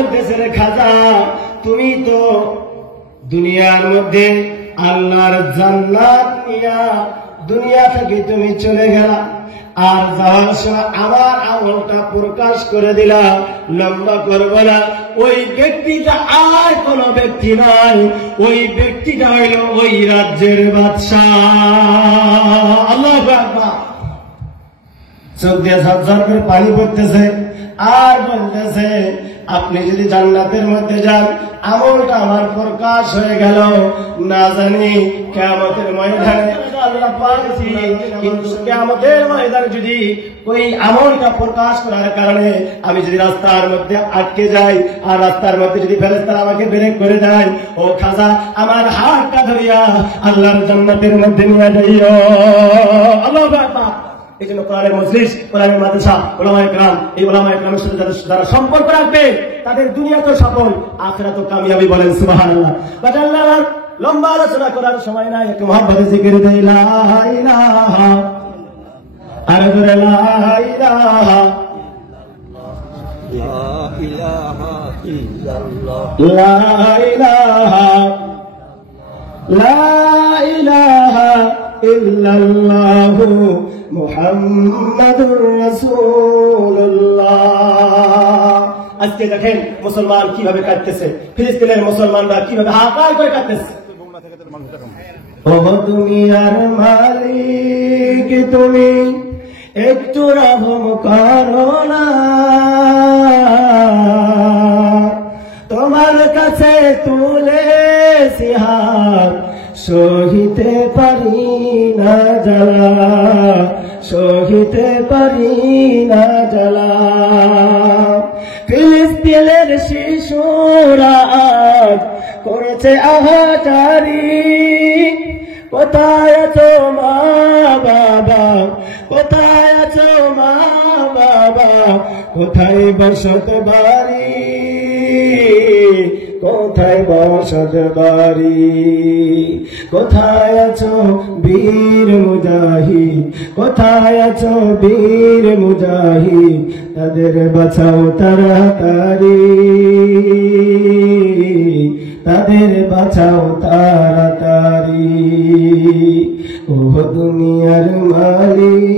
বলতেছে রে খাজা, তুমি তো দুনিয়ার মধ্যে আল্লাহর জান্নাত নিয়া দুনিয়া থেকে তুমি চলে গেলা, আর যাওয়ার সময় আমার আমলটা প্রকাশ করে দিলা। লম্বা করব না, ওই ব্যক্তিটা আর কোন ব্যক্তি নয়, ওই ব্যক্তিটা হইল ওই রাজ্যের বাদশাহ। আল্লাহু আকবার। চোখ দিয়ে ঝরঝর করে পানি পড়তেছে আর বলতেছে, আপনি যদি জান্নাতের মধ্যে যান, আমলটা আমার প্রকাশ হয়ে গেল, না জানি কিয়ামতের ময়দানে আল্লাহ পাচ্ছি, কিন্তু কিয়ামতের ময়দানে যদি ওই আমলটা প্রকাশ করার কারণে আমি যদি রাস্তার মধ্যে আটকে যাই, আর রাস্তার মধ্যে যদি ফেরেশতারা আমাকে ব্রেক করে দেয়, ও খাজা আমার হাতটা ধরিয়া আল্লাহর জান্নাতের মধ্যে নিয়ে যাইও। আল্লাহু আকবার। এই জন্য কোরআনের মজলিস, কোরআনের মাদ্রাসা, উলামায়ে কেরাম, এই উলামায়ে কেরামের সাথে যারা সম্পর্ক রাখবে তাদের দুনিয়া তো সফল, আখিরাত তো কামিয়াবি। বলেন সুবহানাল্লাহ। বাজাল্লাহ লম্বা আলোচনা করার সময় নাই, একটু মহব্বতে জিকির দেই লা ইলাহা, আর জোরে লা ইলাহা, লা ইলাহা ইল্লাল্লাহ, লা ইলাহা, লা ইলাহা ইল্লাল্লাহু মুহাম্মাদুর রাসূলুল্লাহ। আজকে দেখেন মুসলমান কিভাবে কাটতেছে, ফিলিস্তিনের মুসলমানরা কিভাবে হাহাকার করে কাটতেছে। ও দুনিয়ার মালিক তুমি একটু রহম করো না, তোমার কাছে তুলেছি হাত, সহিতে পারি না জ্বালা, সহিতে পারি না জ্বালা। ফিলিস্তিনের শিশুরা আজ করেছে আহাজারি, কোথায় আছো মা বাবা, কোথায় আছো মা বাবা, কোথায় বসত বাড়ি, কোথায় বসত বাড়ি, কোথায় আছো বীর মুজাহিদ, কোথায় আছো বীর মুজাহিদ, তাদের বাঁচাও তাড়াতাড়ি, তাদের বাঁচাও তাড়াতাড়ি। ও দুনিয়ার মালিক